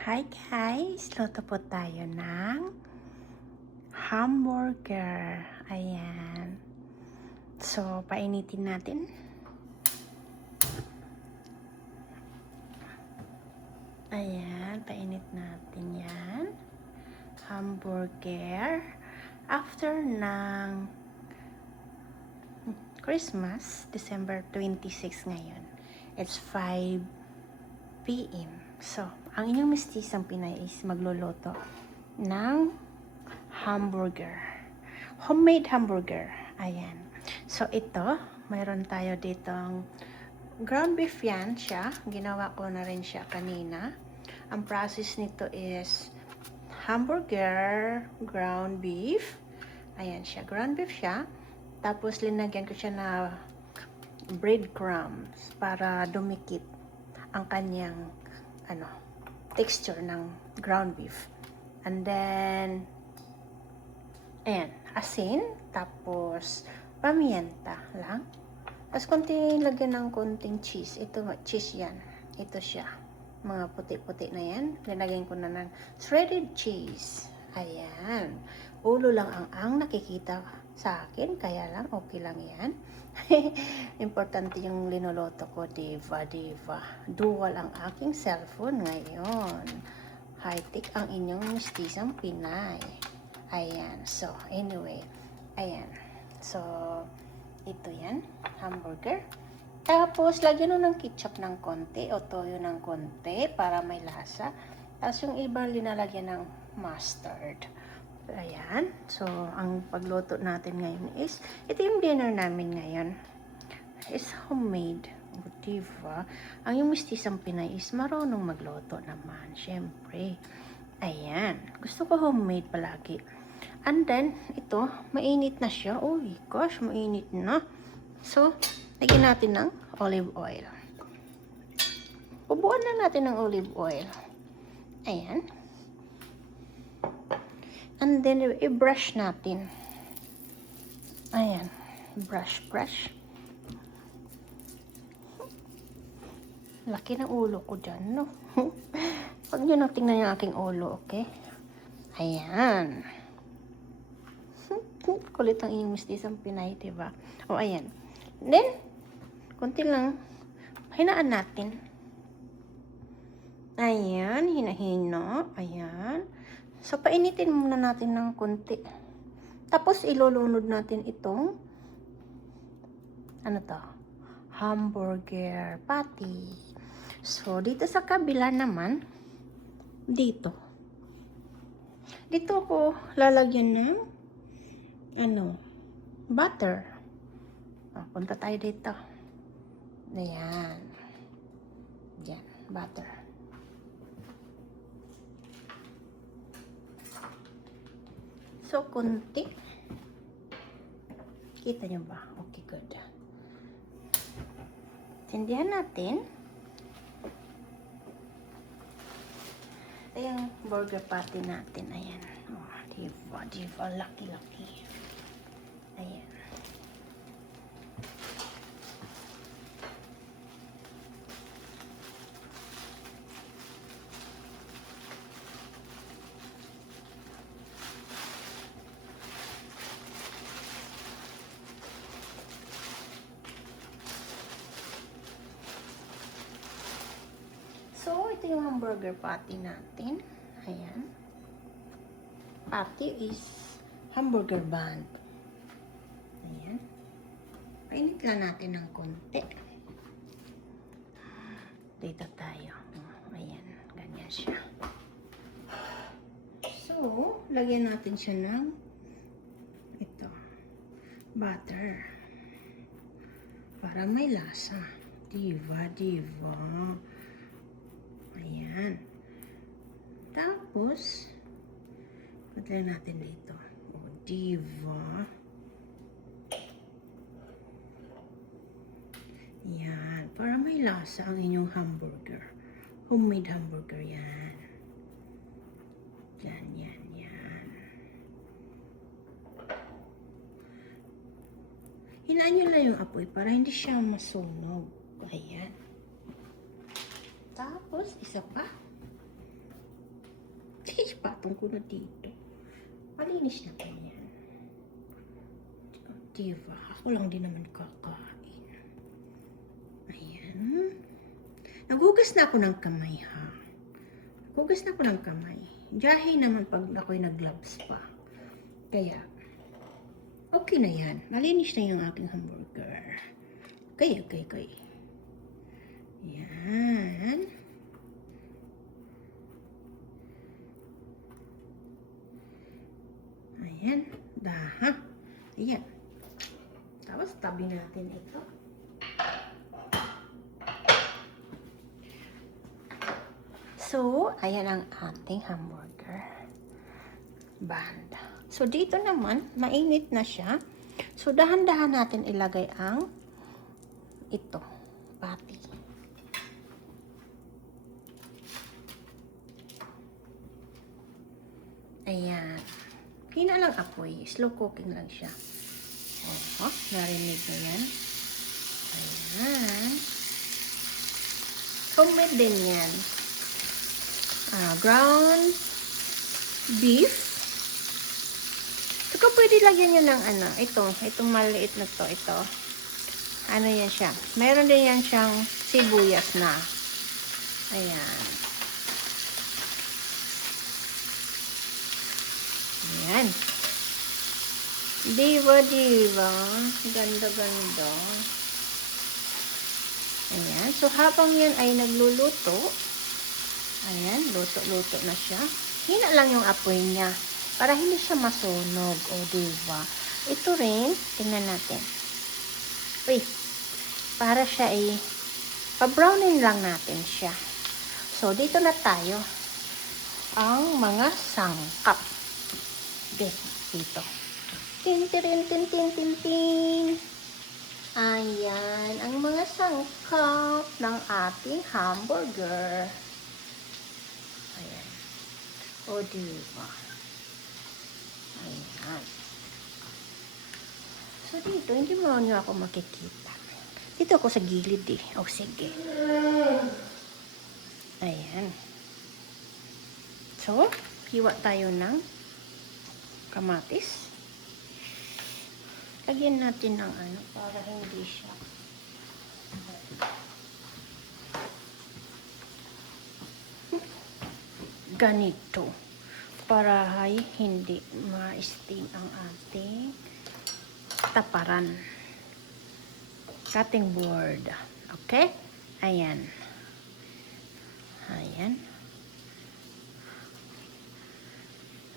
Hi guys! Luto po tayo ng hamburger. Ayan. So, painitin natin. Ayan, painit natin yan. Hamburger. After ng Christmas, December 26 ngayon. It's 5 p.m. So, ang inyong mestisang Pinay is magluluto ng hamburger. Homemade hamburger. Ayan. So, ito, mayroon tayo ditong ground beef yan siya. Ginawa ko na rin siya kanina. Ang process nito is hamburger, ground beef. Ayan siya. Ground beef siya. Tapos, linagyan ko siya na breadcrumbs para dumikit ang kanyang texture ng ground beef. And then, ayan, asin, tapos pamienta lang. Tapos lagyan ng konting cheese. Ito, cheese yan. Ito siya. Mga puti-puti na yan. Linagyan ko na ng shredded cheese. Ayan. Ulo lang ang nakikita sa akin. Kaya lang, okay lang yan. Importante yung linuluto ko, diva. Dual ang aking cellphone ngayon. High-tech ang inyong mestisang Pinay. Ayan. So, anyway. Ayan. So, ito yan. Hamburger. Tapos, lagyan mo ng ketchup ng konti o toyo ng konti para may lasa. Tapos, yung iba linalagyan ng mustard. Ayan. So, ang pagluto natin ngayon is, ito yung dinner namin ngayon. Is homemade. O, diba? Ang yung mestisang Pinay is marunong magluto naman. Siyempre. Ayan. Gusto ko homemade palagi. And then, ito, mainit na siya. Uy, gosh, mainit na. So, lagyan natin ng olive oil. Bubuan na natin ng olive oil. Ayan. And then, i-brush natin. Ayan. Brush. Laki ng ulo ko dyan, no? Huwag nyo nang tingnan yung aking ulo, okay? Ayan. Kulit ang inyong mestisang Pinay, diba? O, ayan. Then, konti lang. Hinaan natin. Ayan, hina-hina. Ayan. So, painitin muna natin ng konti. Tapos, ilulunod natin itong hamburger patty. So, dito sa kabila naman, dito ko lalagyan ng butter. Punta tayo dito. Ayan. Diyan, butter. So, kunti. Kita nyo ba? Okay, good. Tindihan natin. Ito yung burger patty natin. Ayan. Oh, diva. Lucky. Ayan. So, ito yung hamburger patty natin. Ayan. Patty is hamburger bun. Ayan. Painit lang natin ng konti. Dito tayo. Ayan. Ganyan siya. So, lagyan natin siya ng butter. Para may lasa. Diva. Ayan. Tapos, patayin natin dito. O, diva. Yan. Para may lasa ang inyong hamburger. Homemade hamburger yan. Yan. Hinaan nyo lang yung apoy para hindi siya masunog. Ayan. Tapos, isa pa. patong ko na dito. Malinis na po yan. Diba? Ako lang din naman kakain. Ayan. Naghugas na ako ng kamay, ha? Naghugas na ako ng kamay. Jahe naman pag ako'y nag-gloves pa. Kaya, okay na yan. Malinis na yung aking hamburger. Okay. Yan. Ayan. Daha. Ayan. Tapos, tabi natin ito. So, ayan ang ating hamburger band. So, dito naman, mainit na siya. So, dahan-dahan natin ilagay ang ito, patty. Ayan. Hina lang apoy. Slow cooking lang siya. Oh, narinig na yan. Ayan. Homemade din yan. Ground beef. Saka pwede lagyan nyo ng itong maliit na to, ito. Ano yan siya? Meron din yan siyang sibuyas na. Ayan. Ayan. Diba? Ganda. Ayan. So, habang yan ay nagluluto, ayan, luto na siya. Hina lang yung apoy niya para hindi siya masunog. O, diba? Ito rin, tingnan natin. Uy, para siya ay pa-brownin lang natin siya. So, dito na tayo. Ang mga sangkap. Dito. Tin. Ayan, ang mga sangkap ng ating hamburger. Ayan. O, diba? Ayan. So, dito, hindi mo nyo ako makikita. Dito ako sa gilid eh. O, sige. Ayan. So, hiwa tayo ng kamatis. Lagyan natin ng para hindi siya ganito. Para hindi ma-stain ang ating taparan. Cutting board. Okay? Ayan.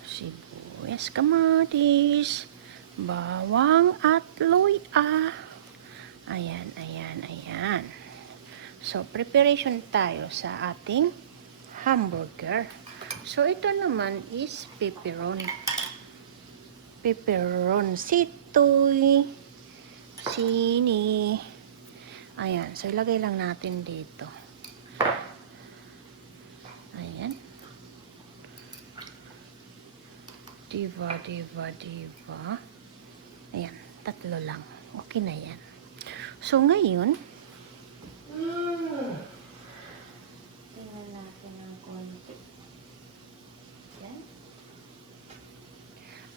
Sibuyas, kamatis, bawang at luya. Ayan. So, preparation tayo sa ating hamburger. So, ito naman is pepperoni. Sitoy. Sini. Ayan. So, ilagay lang natin dito. Ayan. Diba? Ayan. 3 lang. Okay na yan. So, ngayon, tingnan natin ng konti.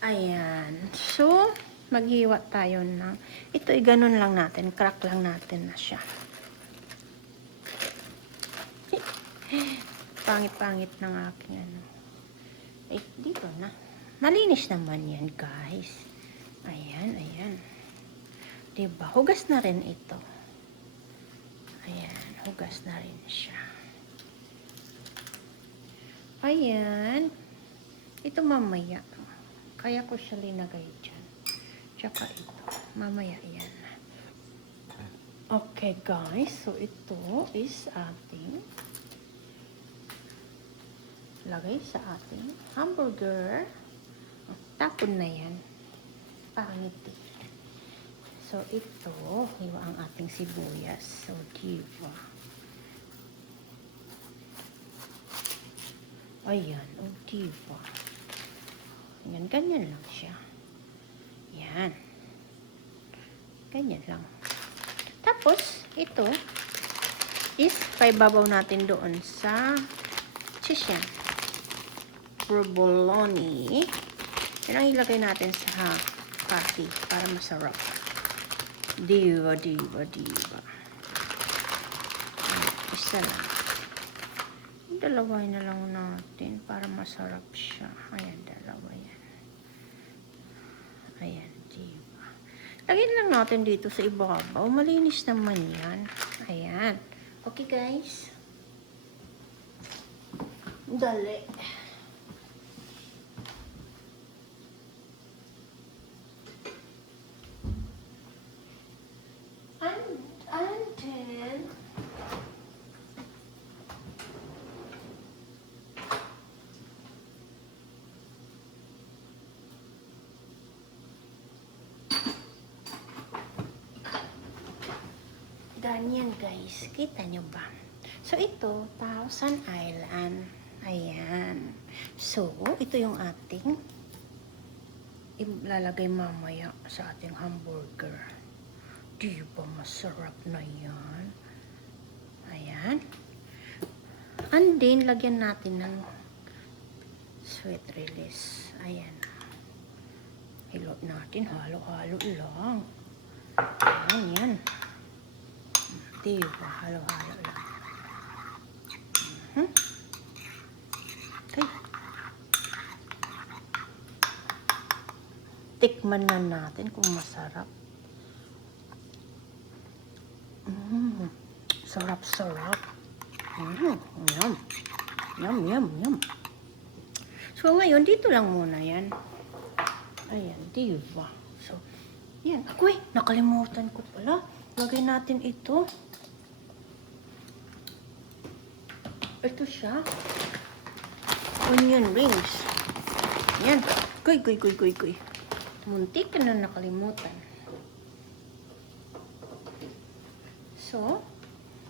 Ayan. So, maghiwa tayo ng, ito ay ganun lang natin, crack lang natin na siya. Pangit-pangit ng aking dito na. Malinis naman yan, guys. Ayan. Diba? Hugas na rin ito. Ayan, hugas na rin siya. Ayan. Ito mamaya. Kaya ko siya linagay dyan. Tsaka ito. Mamaya yan. Okay, guys. So, ito is ating lagay sa ating hamburger. Tapon na yan. Pangit eh. So, ito, hiwa ang ating sibuyas. So, diba? Ayan, o diba? Ayan, ganyan lang siya. Yan. Ganyan lang. Tapos, ito is paibabaw natin doon sa cheese yan. provolone. Yan ang ilagay natin sa patty para masarap. Diba, diba, diba. Isa lang. Dalaway na lang natin para masarap siya. Ayan, dalawa yan. Ayan, diba. Lagyan lang natin dito sa ibabaw. Malinis naman yan. Ayan. Okay, guys. Dali. And then, ganyan guys. Kita nyo ba? So, ito, Thousand Island. Ayan. So, ito yung ating ilalagay mamaya sa ating hamburger. Diba masarap na yan? Ayan. And then, lagyan natin ng sweet release. Ayan. Hilot natin. Halo-halo lang. Ayan, yan. Diba? Halo-halo lang. Okay. Tikman na natin kung masarap. Sarap-sarap. Yum. Yum, yum, yum. So, ngayon, dito lang muna yan. Ayan, diba? So, yan. Akoy, nakalimutan ko pala. Lagay natin ito. Ito siya. Onion rings. Yan. Kuy. Muntik ka na nakalimutan. So,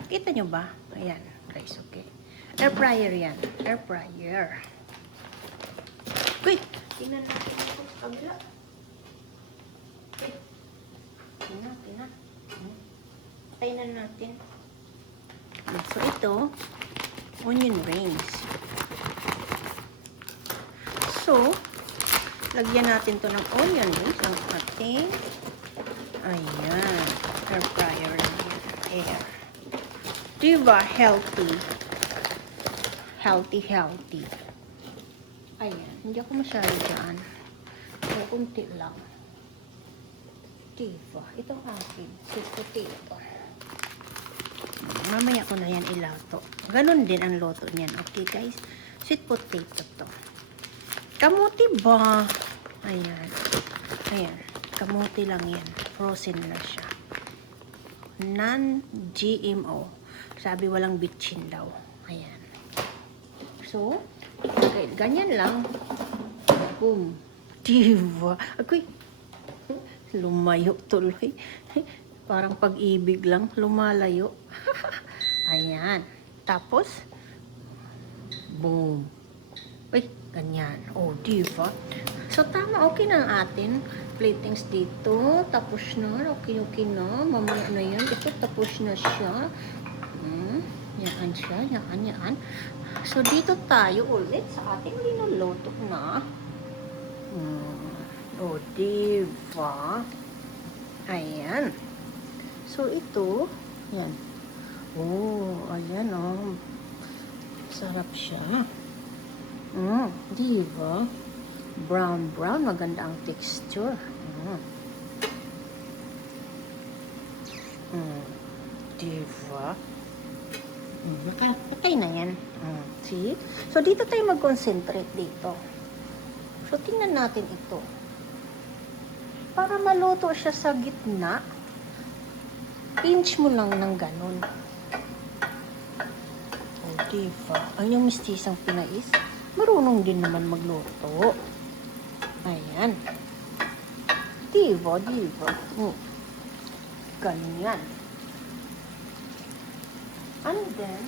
kita nyo ba? Ayan, guys, okay. Air fryer yan. Air fryer. Uy! Tingnan natin ito sa kabila. Tingnan. Patayin na natin. So, ito, onion rings. So, lagyan natin to ng onion rings ang ating, ayan, air fryer lang yan. Air. Diba healthy? Healthy. Ayan, hindi ako masyado dyan. So, kunti lang. Diba? Itong akin, sweet potato. Mamaya ko na yan ilato. Ganon din ang loto niyan. Okay, guys? Sweet potato to. Kamuti ba? Ayan. Kamuti lang yan. Frozen na siya. Non-GMO. Sabi walang bitchin daw. Ayan. So, okay, ganyan lang. Boom. Diba? Ako'y lumayo tuloy. Parang pag-ibig lang. Lumalayo. Ayan. Tapos, boom. Uy, ganyan. Oh, diba? So, tama. Okay na ang atin. Platings dito. Tapos na. Okay na. Mamaya na yan. Ito, tapos na siya. Yan siya. Yan. So, dito tayo ulit sa ating linuluto na. Oh, diba? Ayan. So, ito. Yan. Oh, ayan oh. Sarap siya. Diba? Brown. Maganda ang texture. Diba? Patay na yan. See? So, dito tayo mag-concentrate dito. So, tingnan natin ito. Para maluto siya sa gitna, pinch mo lang ng ganun. O, diba? Ang yung mistisang Pinais, marunong din naman magluto. Ayan. Diba? Ganyan. And then,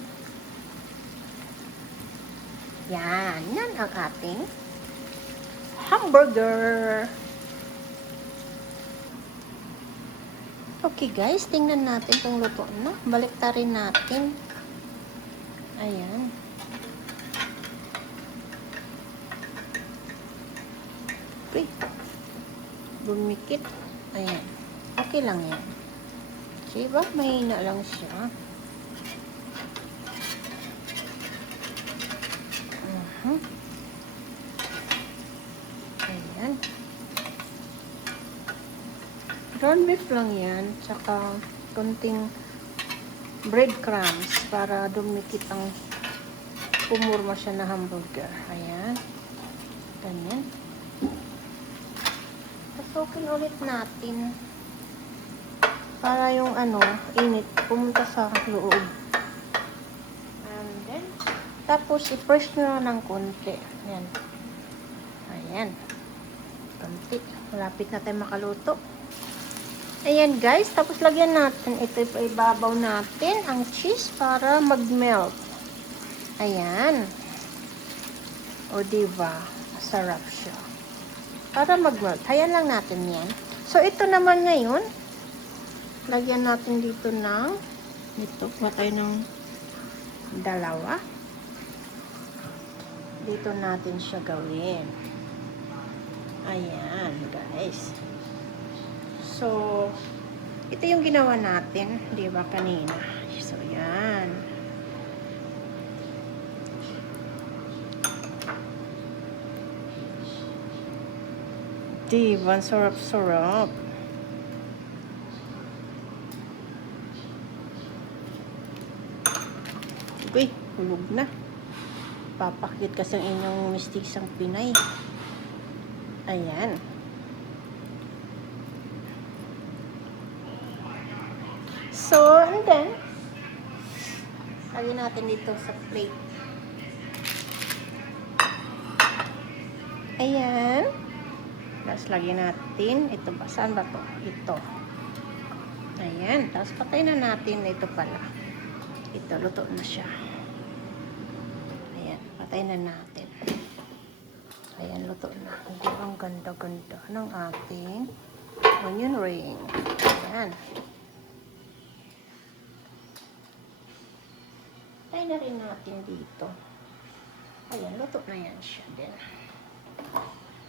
yan ang ating hamburger. Okay guys, tingnan natin itong luto na. Baliktarin natin. Ayan. dumikit. Ayan. Okay lang yan. Diba? Mahina lang siya. Ayan. Ground beef lang yan. Tsaka konting breadcrumbs para dumikit ang pumurma siya na hamburger. Ayan. Ganyan. Pasukin ulit natin para yung init pumunta sa loob. And then, tapos i-press nyo ng konti. Ayan. Ayan. Konti. Malapit na tayo makaluto. Ayan guys, tapos lagyan natin, ito ibabaw natin ang cheese para mag-melt. Ayan. O diba, masarap siya. Para mag-melt, hayan lang natin yan. So ito naman ngayon, lagyan natin dito ng, dito, kuha tayo ng dalawa. Dito natin siya gawin. Ayan guys. So, ito yung ginawa natin, di ba, kanina. So, yan. Di ba, sarap-sarap. Uy, hulog na. Papakit kasi ang inyong mistisang Pinay. Ayan. So, and then, lagyan natin dito sa plate. Ayan. Tapos, lagyan natin, ito ba? Saan ba to? Ito. Ayan. Tapos, patay na natin. Ito pala. Ito, luto na siya. Ayan. Patay na natin. Ayan, luto na. Hindi ang ganda-ganda ng ating onion ring. Ayan. Patay na rin natin dito. Ayan, luto na yan siya din.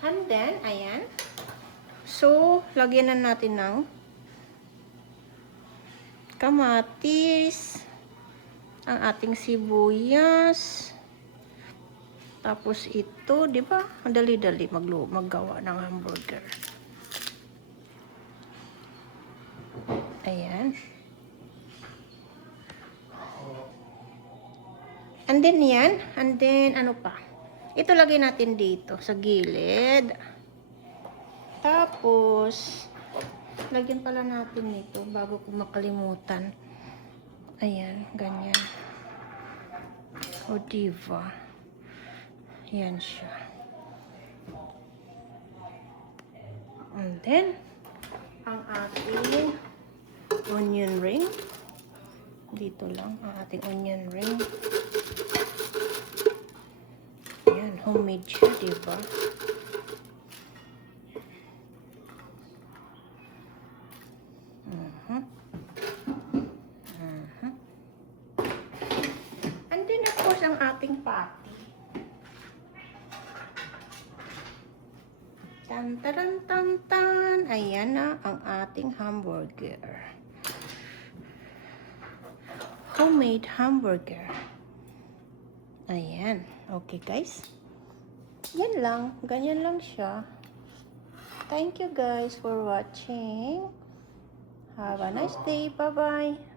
And then, ayan. So, lagyan na natin ng kamatis, ang ating sibuyas, tapos ito, di ba? Ang dali-dali maggawa ng hamburger. Ayan. And then yan, and then ano pa? Ito lagay natin dito sa gilid. Tapos lagyan pala natin nito bago ko makalimutan. Ayan, ganyan. O diba? Yan siya. And then ang ating onion ring. Dito lang ang ating onion ring. Ayan, homemade siya, diba? And then, of course, ang ating patty. Tan-taran-tan-tan. Ayan na ang ating hamburger. Homemade hamburger. Ayan. Okay, guys. Yan lang. Ganyan lang siya. Thank you, guys, for watching. Have a nice day. Bye-bye.